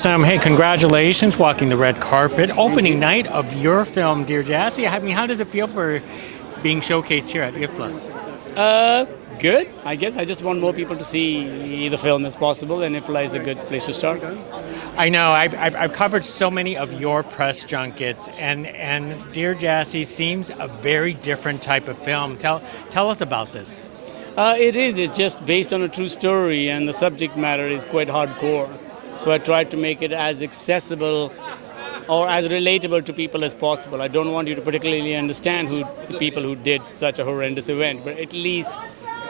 Tarsem, hey, congratulations, walking the red carpet. Opening night of your film, Dear Jassy. I mean, how does it feel for being showcased here at IFFLA? Good. I guess I just want more people to see the film as possible, and IFFLA is a good place to start. I know, I've covered so many of your press junkets, and Dear Jassy seems a very different type of film. Tell us about this. It is. It's just based on a true story, and the subject matter is quite hardcore. So I tried to make it as accessible or as relatable to people as possible. I don't want you to particularly understand who the people who did such a horrendous event, but at least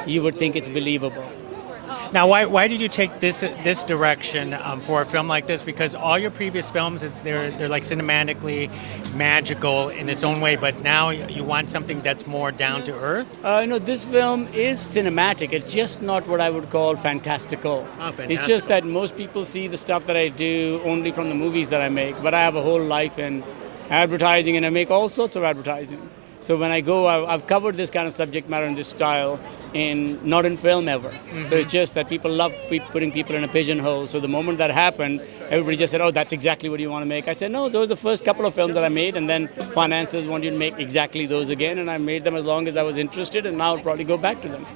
you would think it's believable. Now, why did you take this direction for a film like this? Because all your previous films, they're like cinematically magical in its own way, but now you want something that's more down to earth? No, this film is cinematic. It's just not what I would call fantastical. Oh, fantastical. It's just that most people see the stuff that I do only from the movies that I make, but I have a whole life in advertising, and I make all sorts of advertising. So when I go, I've covered this kind of subject matter in this style not in film ever. Mm-hmm. So it's just that people love putting people in a pigeonhole. So the moment that happened, everybody just said, oh, that's exactly what you want to make. I said, no, those are the first couple of films that I made, and then financiers wanted you to make exactly those again, and I made them as long as I was interested, and now I'll probably go back to them.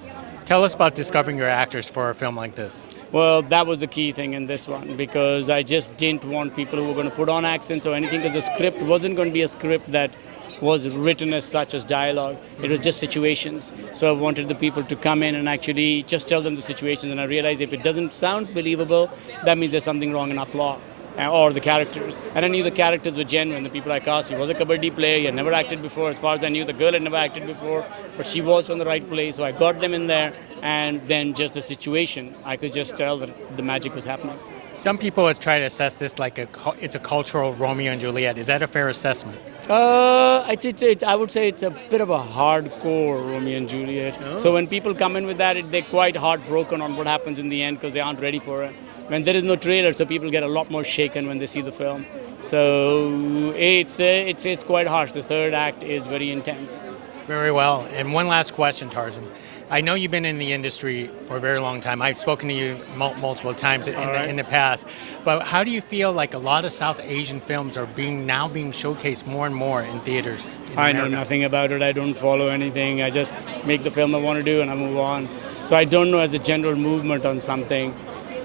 Tell us about discovering your actors for a film like this. Well, that was the key thing in this one, because I just didn't want people who were going to put on accents or anything, because the script wasn't going to be a script that was written as such as dialogue. It was just situations. So I wanted the people to come in and actually just tell them the situations, and I realized if it doesn't sound believable, that means there's something wrong in our plot or the characters. And I knew the characters were genuine. The people I cast, he was a kabaddi player, he had never acted before. As far as I knew, the girl had never acted before, but she was from the right place, so I got them in there, and then just the situation, I could just tell that the magic was happening. Some people have tried to assess this like it's a cultural Romeo and Juliet. Is that a fair assessment? I would say it's a bit of a hardcore Romeo and Juliet. Oh. So when people come in with that, they're quite heartbroken on what happens in the end because they aren't ready for it. When there is no trailer, so people get a lot more shaken when they see the film. So it's quite harsh. The third act is very intense. Very well. And one last question, Tarsem. I know you've been in the industry for a very long time. I've spoken to you multiple times in the past. But how do you feel like a lot of South Asian films are now being showcased more and more in theaters? I know nothing about it. I don't follow anything. I just make the film I want to do and I move on. So I don't know as a general movement on something.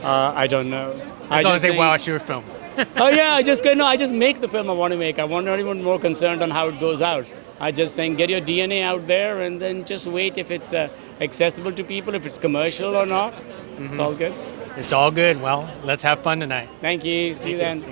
I don't know. As long as they watch your films. Oh yeah, I just make the film I want to make. I'm not even more concerned on how it goes out. I just think get your DNA out there and then just wait if it's accessible to people, if it's commercial or not. Mm-hmm. It's all good. It's all good. Well, let's have fun tonight. Thank you. See you then.